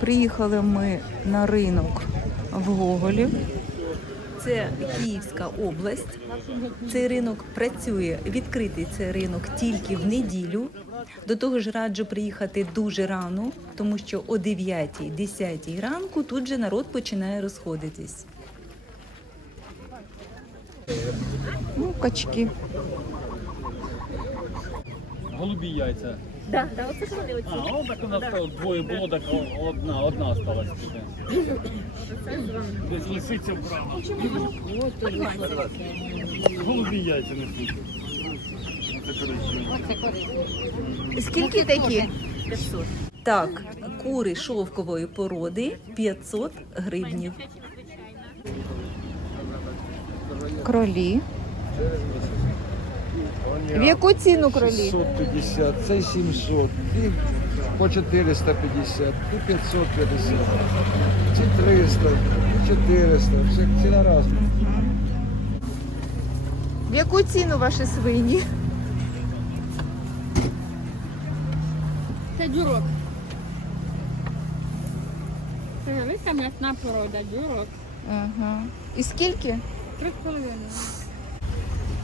Приїхали ми на ринок в Гоголів. Це Київська область. Цей ринок працює, відкритий цей ринок тільки в неділю. До того ж раджу приїхати дуже рано, тому що о 9-10 ранку тут же народ починає розходитись. Ну, качки. Голубі яйця. Да, да, оце ж вони оці. А, о, так у нас то двоє було, так о- одна, одна осталась. Десь лисиця вбрала. Голубі яйця коричневі. Скільки такі? 500. Так, кури шовкової породи 500 гривнів. Кролі. В яку ціну кролі? 650, це 700, і по 450, і 550, ці 300, і 400, все ціна разна. В яку ціну ваші свині? Це дюрок. Це велика м'ясна порода, дюрок. Ага. І скільки? Три з половиною.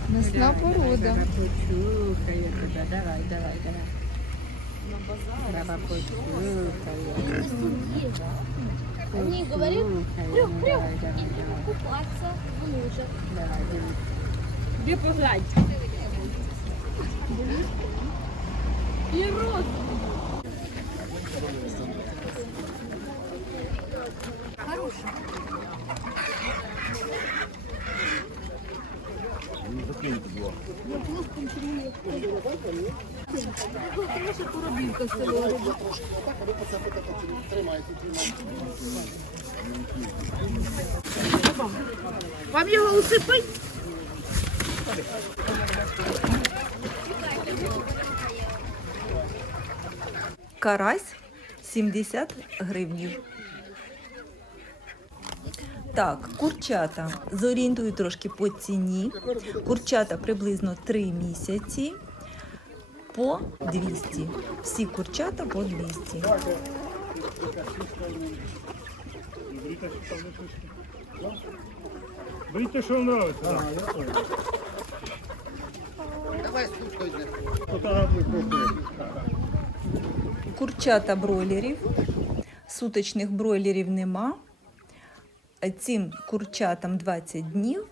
М'ясна порода. Почухає тебе, давай, давай, давай. Баба почухає. Они говорят, Крюк, крюк. купаться в лужах. Давай, дивись. Де погладь? І рот. Вам його усипить? Карась 70 гривнів. Так, курчата. Зорієнтую трошки по ціні. Курчата приблизно 3 місяці по 200. Всі курчата по 200. Беріть що вам нравиться. Курчата бройлерів. Суточних бройлерів нема. Цим курчатам 20 днів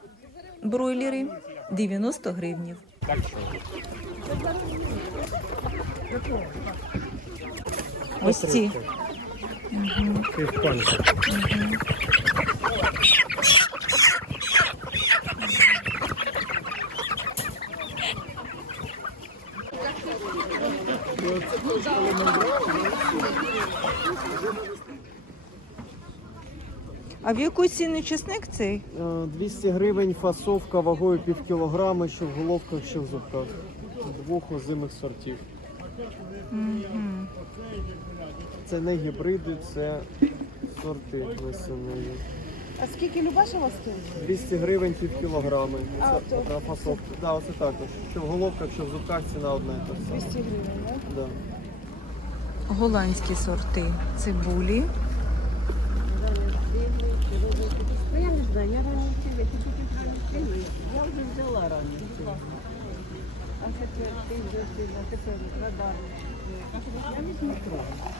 бройлери 90 гривнів. Ось ці. А в яку ціну чесник цей? Е, 200 гривень фасовка вагою пів кілограми, що в головках, що в зубках. Двох озимих сортів. Це не гібриди, це сорти весенної. А скільки Любашева стоїть? 200 гривень пів кілограми. Це така фасовка. Да, оце також. Що в головках, що в зубках ціна одна і та сама. 200 гривень, так? Да. Голландські сорти цибулі. Ну, я не знаю, я раніше я тільки Я вже взяла раніше. А тепер ти йдеш, а тепер радар. Я візьму трохи.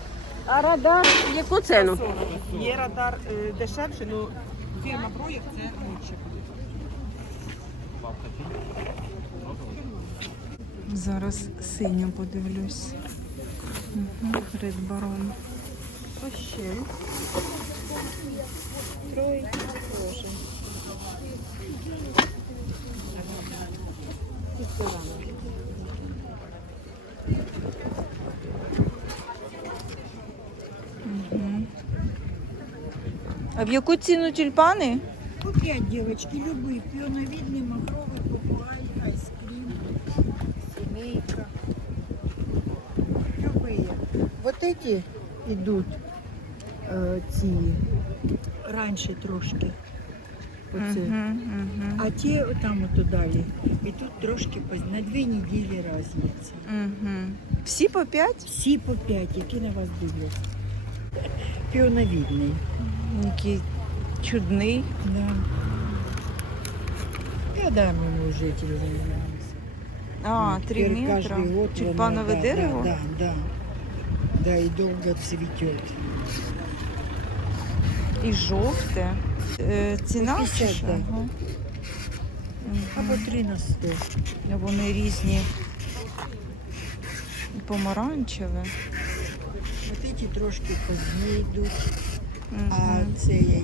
А радар яку ціну? Є радар е, дешевше, ну фірма Броєк це лучше буде. Зараз синю подивлюсь. Угу. Ред барон. Ось ще. Тройки теж. А в яку ціну тюльпани? По 5 девочки, любые, пионовидный, махровый, попугай, айскрим, семейка. Любые. Вот эти идут э, ці раньше трошки. Оце. Угу, А ті там ото далі. І тут трошки на дві неділі різниця. угу. Всі по 5? Всі по 5, які на вас дивляться. Піоновідний. Який чудний. Да. Я дам ему уже эти А, три метра. Чуть панове дерево. Да, да, да. Да, и долго цветет. І жовте. Е, ціна? 50, чи що? да. Ага. Або 3 на 100. Вони різні. І Помаранчеве. Вот эти трошки позднее идут. А це є,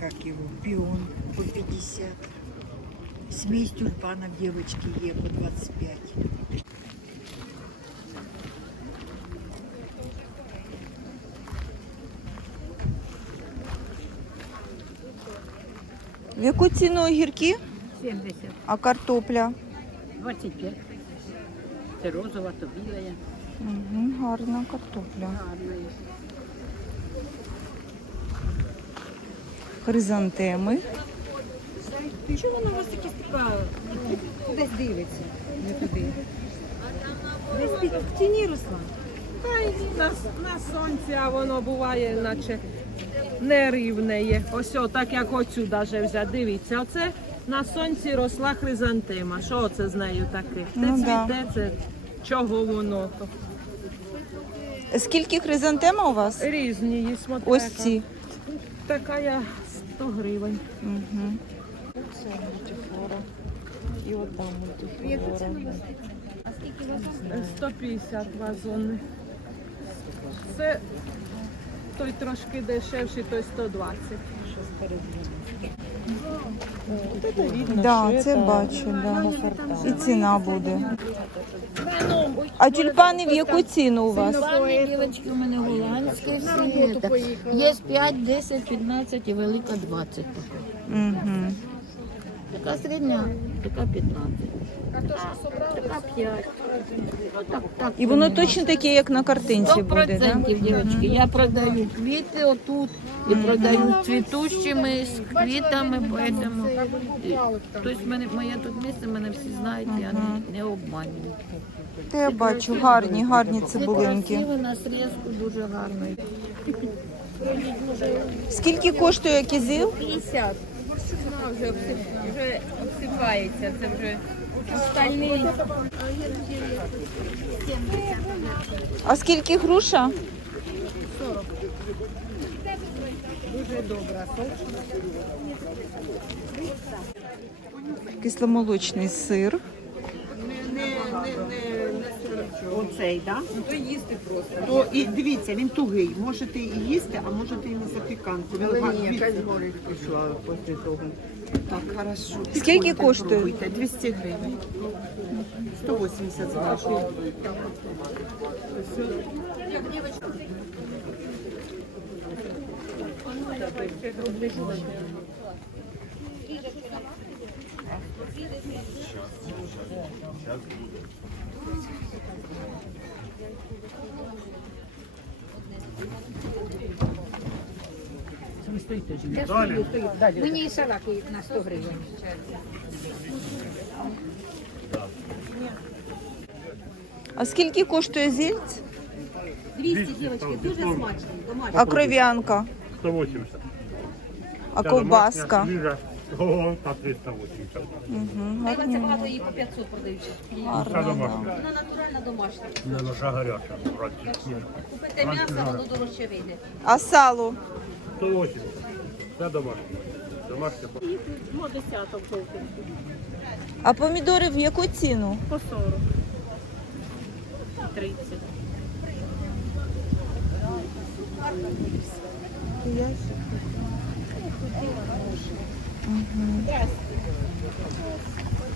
как его, пион по 50. Смесь тюльпанов девочки є по 25. В яку ціну огірки? 70, А картопля? 25. Це розова, то біла. Угу, гарна картопля. Гарна. Хризантеми. Чому вона у вас такі така десь дивиться? Не туди. Десь під в тіні росла. Та й на, на сонці, а воно буває, наче нерівне є. Ось о, так як оцю даже взяти. Дивіться, оце на сонці росла хризантема. Що це з нею таке? Те Ну, да. цвіте, це чого воно то? Скільки хризантема у вас? Різні є смотрека. Ось ці. Така я 100 гривень. Угу. Це мультифлора. І от там мультифлора. 150 вазони. Це той трошки дешевший, той 120. Да, це бачу, да. І ціна буде. А тюльпани в яку ціну у вас? Пані дівчатки, у мене голландські всі. це. Є 5, 10, 15 і велика 20. Угу. Така середня, така 15. Така 5. Отак, так. І воно точно таке, як на картинці буде, так? процентів, дівчатки. Я продаю квіти отут і продаю цвітущими з квітами, поэтому... і- Тобто мене, моє тут місце, мене всі знають, я не, не обманюю. Та я бачу, гарні, гарні Це цибулинки. красиво, на срізку дуже гарно. Скільки коштує кізил? 50. Вже, вже обсипається, це вже остальний. А скільки груша? Кисломолочний сир. Оцей, так? Да? То їсти просто. То, і дивіться, він тугий. Можете і їсти, а можете і на запіканку. Але ні, якась горить пішла після того. Так, хорошо. Скільки коштує? пробуйте. 200 гривень. 180 зважу. Мені і салаки на 100 гривень. А скільки коштує зільць? 200, дівчатки, дуже смачно. А кров'янка? 180. А ковбаска? Свіжа. О, та 380. Угу, Це гарні. багато її по 500 продають. Та Гарно, да. домашня. Вона натуральна домашня. Не ножа гаряча. вранці. Купите м'ясо, воно дорожче вийде. А сало? 180. Це домашня. Домашня. А помідори в яку ціну? По 40. 30.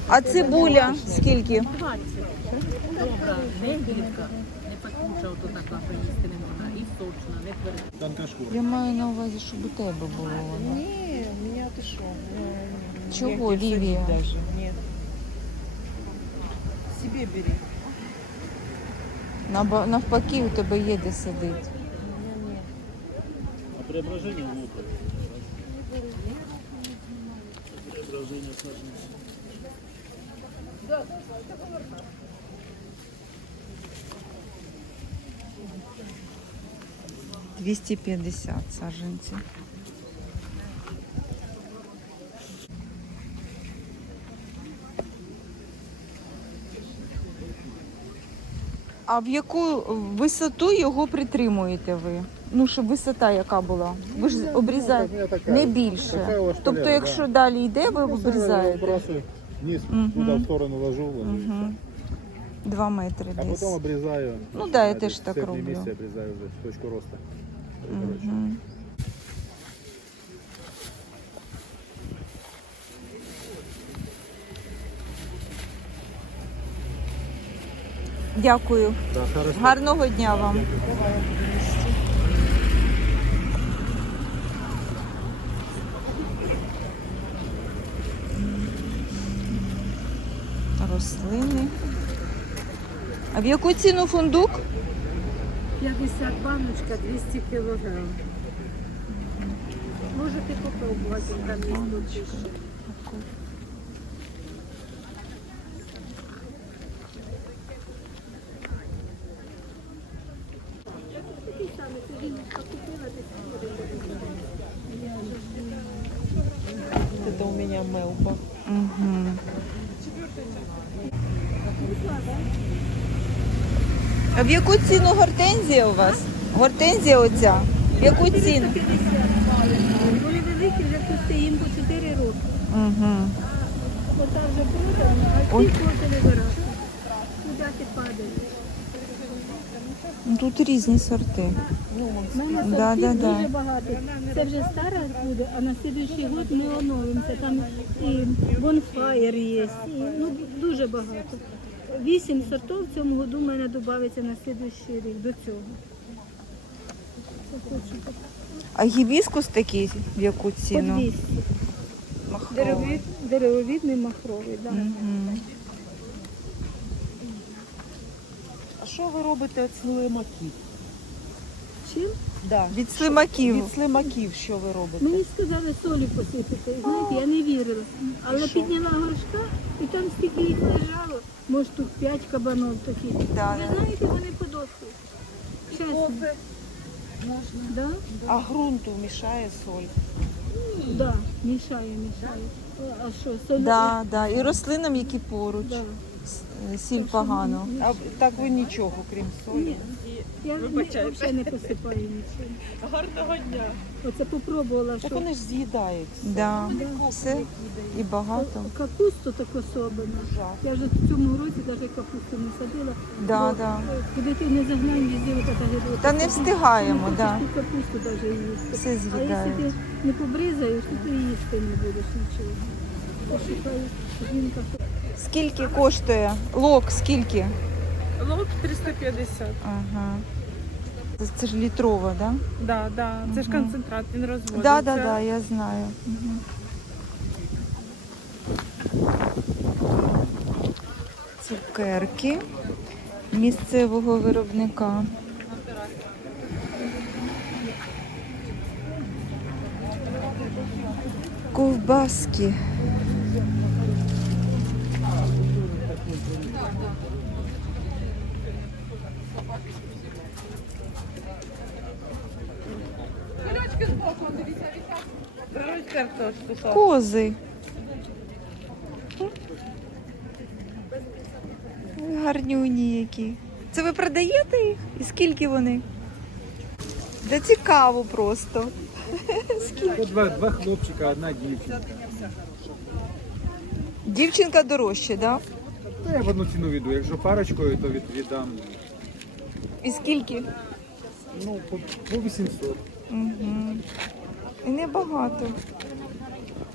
А цибуля скільки? 20. Добра, не гірка, не пекуча, ото така поїсти не сочна, не тверда. Я маю на увазі, щоб у тебе було воно. Ні, мене ти що? Чого, Лівія? Ні. Себе бери. Наба- Навпаки, у тебе є де сидить. А преображення внутрі. 250 саджанців. А в яку висоту його притримуєте ви? Ну, щоб висота яка була? Ви ж обрізаєте не більше. Тобто, якщо далі йде, ви обрізаєте. Вниз, Мгм. в сторону ложу, Угу. Два метри десь. а десь. потом обрезаю. Ну да, я теж так роблю. месте обрезаю уже точку роста. Мгм. Дякую. Гарного дня вам. Рослини. А в яку ціну фундук? 50 баночка, 200 кілограм. Можете попробувати, там є лучше. Це у мене мелба. Угу. А в яку ціну гортензія у вас? Гортензія оця? В яку ціну? Вони великі, вже пусти, їм по 4 роки. Угу. Ота вже продана, а ці проти не виростуть. Куди ти падаєш? Тут різні сорти. У мене Да, да, да. дуже багато. Це вже стара буде, а на слідуючий год ми оновимося. Там і бонфаєр є, і, ну, дуже багато. Вісім сортів в цьому году в мене додається на слідуючий рік до цього. А гібіскус такий в яку По ціну? 200. Махровий. Деревовід, деревовідний махровий. Да. Мгм. А що ви робите від слимаків? Чим? Да. Від слимаків. Від слимаків що ви робите? Мені сказали солі посипати. Знаєте, я не вірила. Але підняла горшка, і там стільки їх лежало, може тут п'ять кабанов таких. Да, Ви да. знаєте, вони подохли. Чесно. Да? А ґрунту мішає соль. Да, мішає, мішає. А що, соль? Да, да. І рослинам, які поруч. Да. Сіль погано. А так ви нічого, крім солі. Ні, я взагалі не посипаю нічого. Гарного дня. Оце попробувала, Так що вони ж з'їдаються. Да. Все і багато. капусту так особливо. Я вже в цьому році навіть капусту не садила. Да, бо, да. е, Куди ти не заглянь, везде вот така гидота. Та не встигаємо, Ти да. капусту навіть їсти. Все А якщо з'їдають. ти не побризаєш, то ти їсти не будеш нічого. Пошукаю, жінка. Скільки коштує? Лок скільки? Лук 350. Ага. Це, це ж літрова, да? Да, да. Це ж Мгм. концентрат, він розводиться. Да, да, да, я знаю. Мгм. Цукерки місцевого виробника. Ковбаски. Беруть картошку. так. Кози. Гарнюні які. Це ви продаєте їх? І скільки вони? Да цікаво просто. Тут два, два хлопчика, одна дівчинка. Дівчинка дорожче, да? Та я в одну ціну віду. Якщо парочкою, то від, віддам І скільки? ну, по, по 800. Угу. І небагато.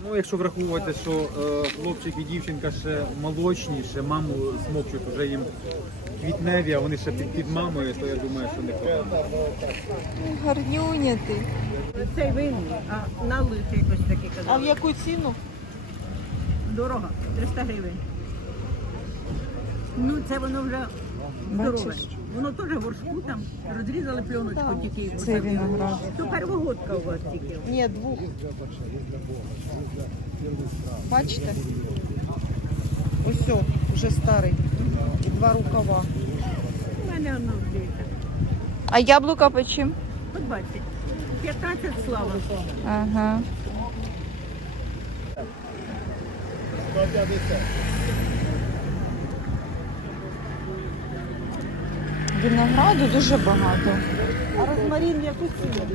Ну, якщо враховувати, що е, хлопчик і дівчинка ще молочні, ще маму смокчуть, вже їм квітневі, а вони ще під, під мамою, то я думаю, що не погано. Гарнюня ти. Цей винний, а налитий якось такий А в казали. яку ціну? Дорого, 300 гривень. Ну, це воно вже здорове. Бачиш? Воно теж в горшку там розрізали пленочку тільки. і Це посадили. виноград. То первогодка у вас тільки. Ні, двох. Бачите? Ось, о, вже старий. І два рукава. У мене воно дивіться. А яблука по чим? По 20. 15 слава. Ага. Винограду дуже багато. А розмарин яку ціну?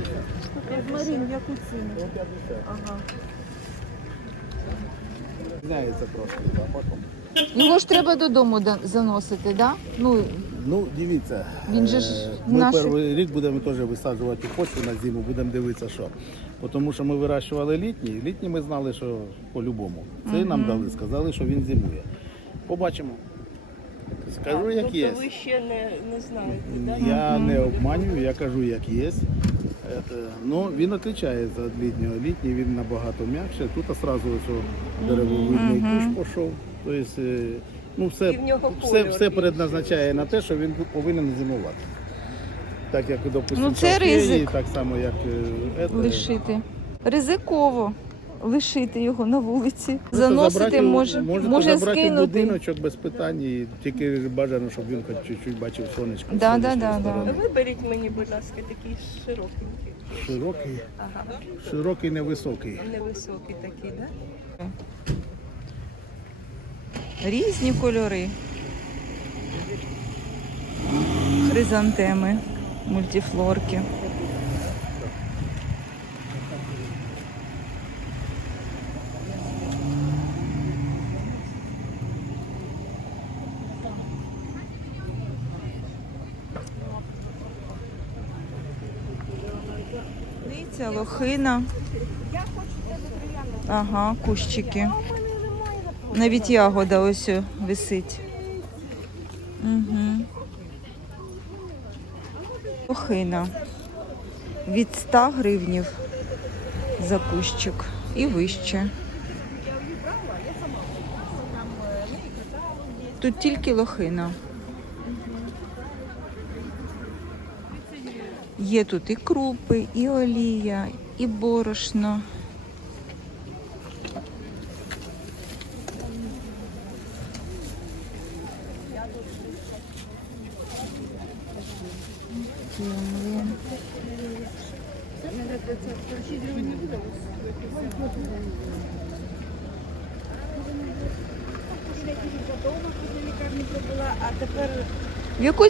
Розмарин яку ціну? Ага. Міняється а потім. Його ж треба додому да- заносити, да? Ну, Ну, дивіться. Він же ж е, ми наш- перший рік будемо теж висаджувати почву на зиму, будемо дивитися, що. Бо Тому що ми вирощували літній, літній ми знали, що по-любому. Це нам дали, сказали, що він зимує. Побачимо. Скажу, як є. Ви ще не, не знаєте, да? Я не обманюю, я кажу, як є. Это, ну, він відрізняється від літнього. Літній він набагато м'якше. Тут одразу ось деревовидний куш пішов. Тобто, е, ну, все, все, все предназначає на те, що він повинен зимувати. Так як, допустимо, Ну, це шалфеї, ризик. так само, як е, лишити. Ризиково лишити його на вулиці. Заносити може, можете може забрати скинути. будиночок без питань, і тільки бажано, щоб він хоч чуть-чуть бачив сонечко. Да, да, да, да. Виберіть мені, будь ласка, такий широкенький. Широкий, Ага. широкий, невисокий. Невисокий такий, да? Різні кольори. Хризантеми, мультифлорки. Дивіться, лохина. Ага, кущики. Навіть ягода ось висить. Угу. Лохина. Від 100 гривнів за кущик і вище. Тут тільки лохина. Є тут і крупи, і олія, і борошно. А тепер В яку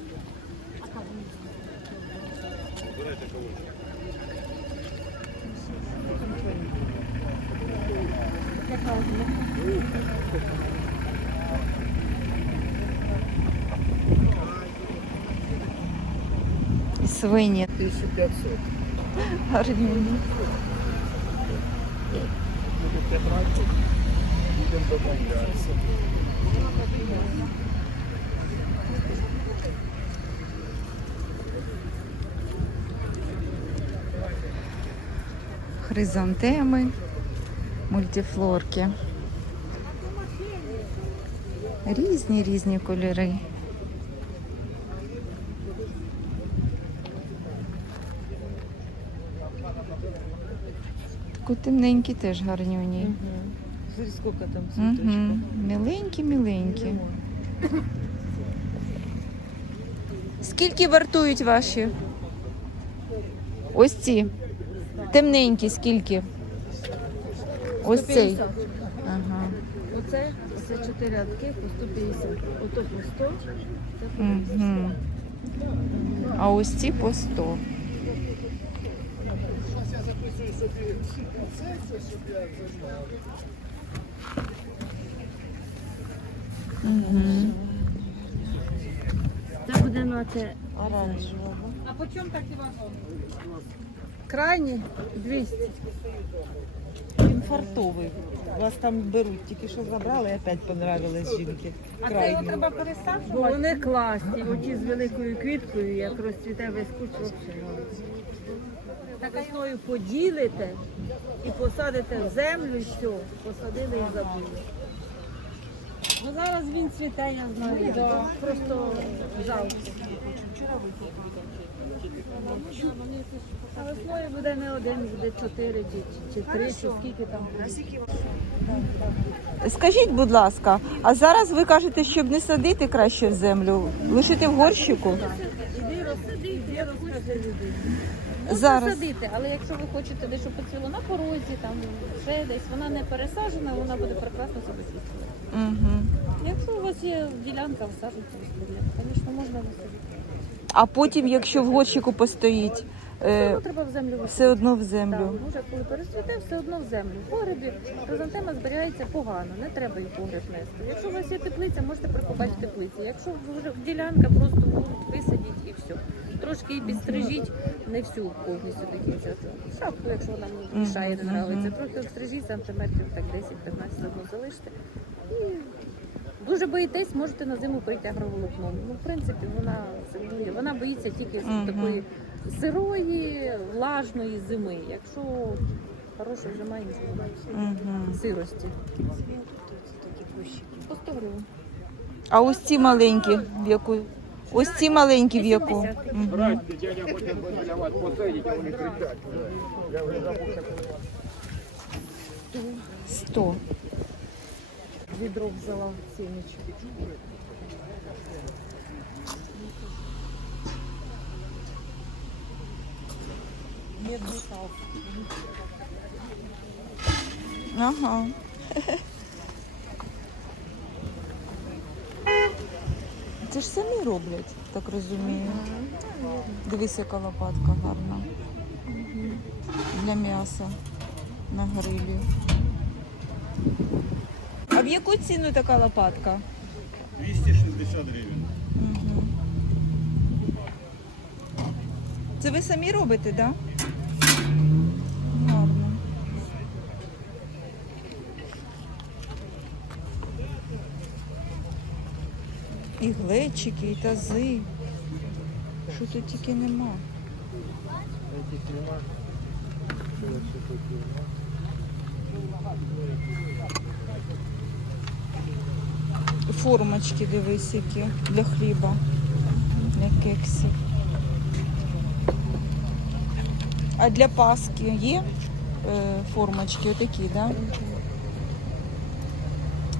свині. 1500. Гарні. Будемо домовлятися. Хризантеми, мультифлорки. Різні різні кольори. Такі темненькі теж гарні у ній. Сколько там Угу. Міленькі, міленькі. Скільки вартують ваші? Ось ці. Темненькі, скільки? Ось цей. Ага. Оце, оце 4 рядки по 150. Ото по 100. Угу. А ось ці по 100. Угу. Це буде на це оранжево. Крайні 200. Він фартовий. Вас там беруть, тільки що забрали і опять понравились жінки. Крайні. Бо вони класні, оті з великою квіткою, як розцвіте весь куч взагалі. Так весною поділите, і посадите в землю, і все, посадили і забули. Ну зараз він цвіте, я знаю. Да. Просто жалко. А весною буде не один, буде чотири чи, чи три, чи скільки там. Скажіть, будь ласка, а зараз ви кажете, щоб не садити краще в землю, лишити в горщику? Іди розсади, іди розкажи людині. Можна Зараз. садити, але якщо ви хочете десь, щоб поцвіло на порозі, там ще десь, вона не пересаджена, вона буде прекрасно себе. Угу. Якщо у вас є ділянка, висаджуйте проблем. Звісно, можна висадити. А потім, якщо в горщику постоїть, е, Його треба в землю все одно в землю. Так, може, коли пересвіте, все одно в землю. В погребі хризантема зберігається погано, не треба її в погреб нести. Якщо у вас є теплиця, можете прикопати в теплиці. Якщо вже ділянка, просто висадіть і все. Трошки її підстрижіть, не всю повністю до кінця. Шапку, якщо вона вам мішає, не нравиться. Трохи обстрижіть сантиметрів так 10-15 одно залиште. І дуже боїтесь, можете на зиму прийти агроволокном. Ну, в принципі, вона. Вона боїться тільки Мгм. такої сирої, влажної зими. Якщо хороша зима, нічого не. Угу. сирості. По 100 гривень. А ось ці маленькі в яку? Ось ці маленькі в яку? 80. Мгм. Сто. Відро взяла сімечки. Ага. Ж самі роблять, так розумію. Дивись, яка лопатка гарна. Для м'яса на грилі. А в яку ціну така лопатка? 260 гривень. Це ви самі робите, так? Да? Гарно. І глечики, і тази. Що тут тільки нема. Формочки дивись, які для хліба, для кексів. А для паски є е, формочки отакі, так? Да?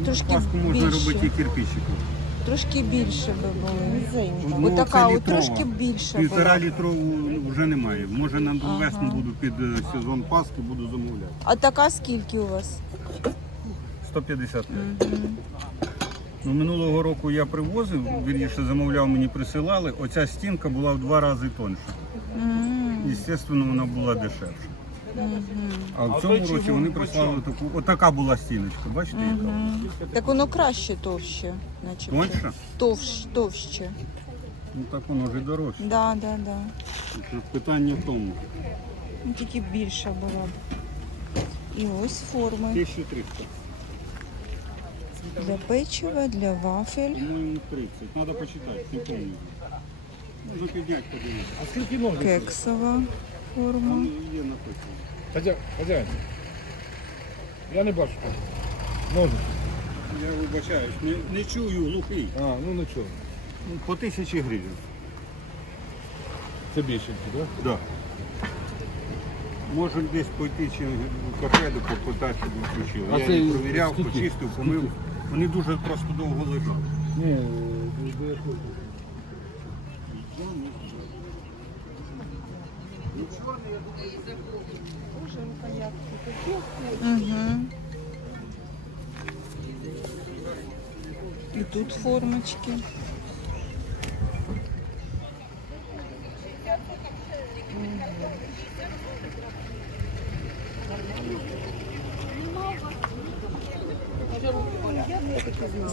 Трошки Паску можна більше. робити і кирпичиком. Трошки більше би були. Ну, Отака, це от літрова. трошки більше Півтора була. літрову вже немає. Може на Ага. весну буду під е, сезон Пасхи, буду замовляти. А така скільки у вас? 150 Угу. Ну, минулого року я привозив, вірніше замовляв, мені присилали. Оця стінка була в два рази тоньша. Звісно, вона була дешевша. А в цьому році вони прислали таку. Отака була стіночка, бачите? яка? Так воно краще товще, начебто. Тоньша? Товщ, товще. Ну так воно вже дорожче. Да, да, да. Питання в тому. Ну, Тільки більша була б. І ось форми 1300. для печива, для вафель. По-моєму, 30. Треба почитати, не пам'ятаю. Можна підняти подивитися. А скільки ножниць? Кексова форма. Хазяїн. Я не бачу. Ножниці. Я вибачаюсь, не, не чую, глухий. А, ну нічого. Ну, По тисячі гривень. Це більше, так? Да. Може десь пойти чи в кафедру попитати, щоб включили. А Я це їх провіряв, скільки? почистив, помив. Вони дуже просто довго лежать. Ні, Угу. І тут формочки.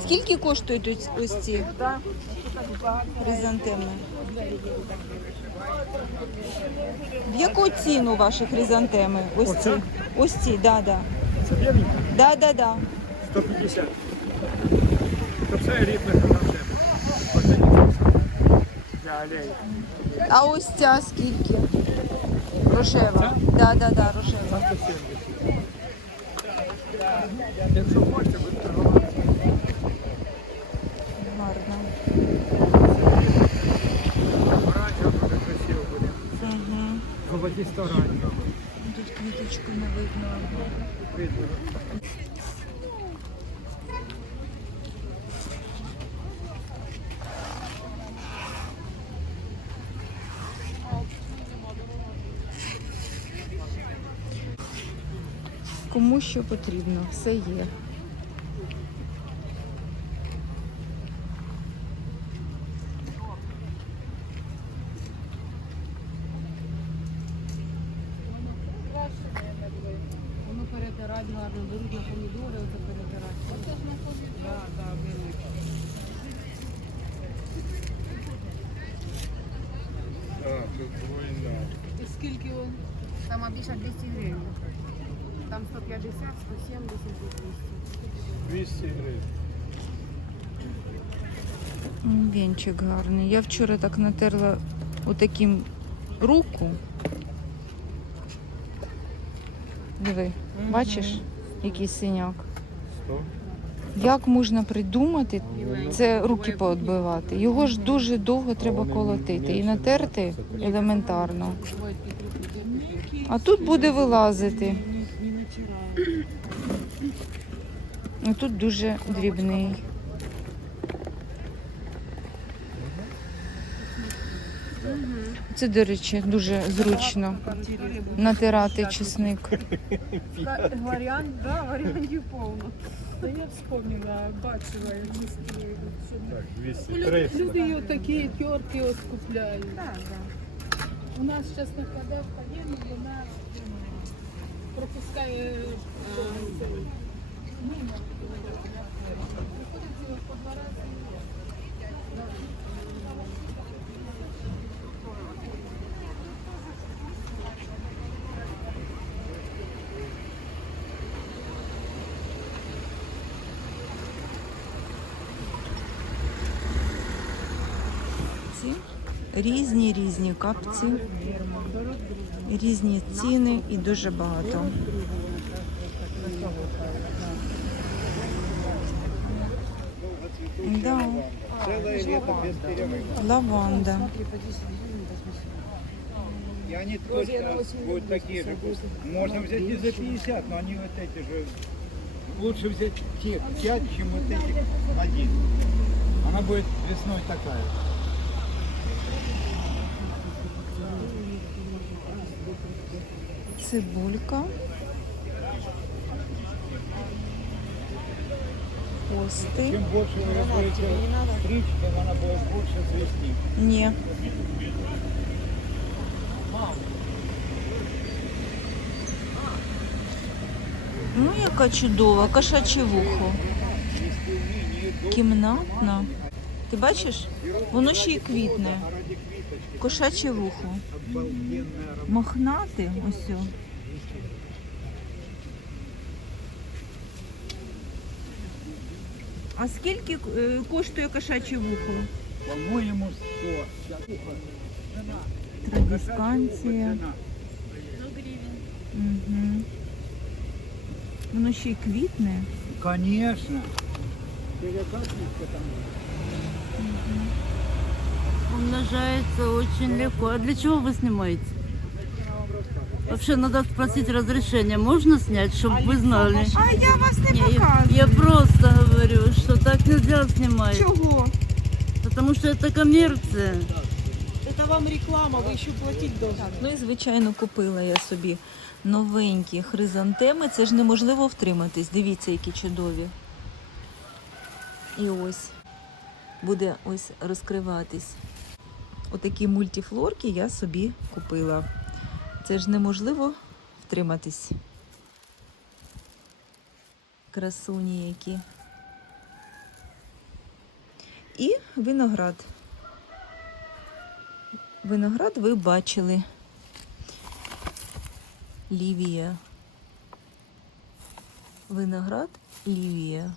Скільки коштують ось- ось ці хризантеми? В яку ціну ваші хризантеми? Ось ці. Ось ці, да, да. Це бідний? Да, да, да. 150. То це. Для алеї. А ось ця скільки? Рожева. Да, да, да, рожева. Якщо хочете, будете торгувати. Гарно. Оранжево буде красиво буде. Угу. Золотісто. Тут квіточку не видно. Видно. Кому що потрібно, все є. Воно перетирати гарно, беруть на помідори, оце перетирати. Оце ж на помідори? Так, так, беруть. І скільки він? Там більше 200 гривень. Там 150, 170 і 200. 200 гривень. М, Вінчик гарний. Я вчора так натерла отаким руку. Диви, бачиш, який синяк? 100. Як можна придумати це руки поотбивати? Його ж дуже довго треба колотити і натерти елементарно. А тут буде вилазити. А тут дуже дрібний. Це, до речі, дуже зручно натирати чесник. Варіант, да, варіантів повно. Та я вспомнила, бачила, я Так, 200, 300. Люди його такі тьорки ось купляють. У нас зараз накладавка є, але вона пропускає різні різні капці, різні ціни і дуже багато. Да. Лаванда. И они точно будут такие же. Можно взять и за 50, но они вот эти же. Лучше взять те 5, чем вот эти один. Она будет весной такая. Цибулька. Кости. Чем больше вы будете стричь, тем она будет больше цвести. Ні. Ну, яка чудова, кошаче вухо. Кімнатна. Ти бачиш? Воно ще й квітне. Кошаче вухо. Мохнати ось. о. А скільки е, коштує кошаче вухо? По-моему, 100. Традисканція. Угу. Воно ще й квітне. Конечно. Умножается очень легко. А для чего вы снимаете? Вообще надо спросить разрешение. Можно снять, чтобы вы знали? А я вас не Не, я, показую. я просто говорю, что так нельзя снимать. Чого? Потому что это коммерция. Це вам реклама, ви ще платити должны. Ну і звичайно купила я собі новенькі хризантеми. Це ж неможливо втриматись. Дивіться, які чудові. І ось буде ось розкриватись. Отакі мультифлорки я собі купила. Це ж неможливо втриматись. Красуні які. І виноград. Виноград ви бачили. Лівія. Виноград Лівія.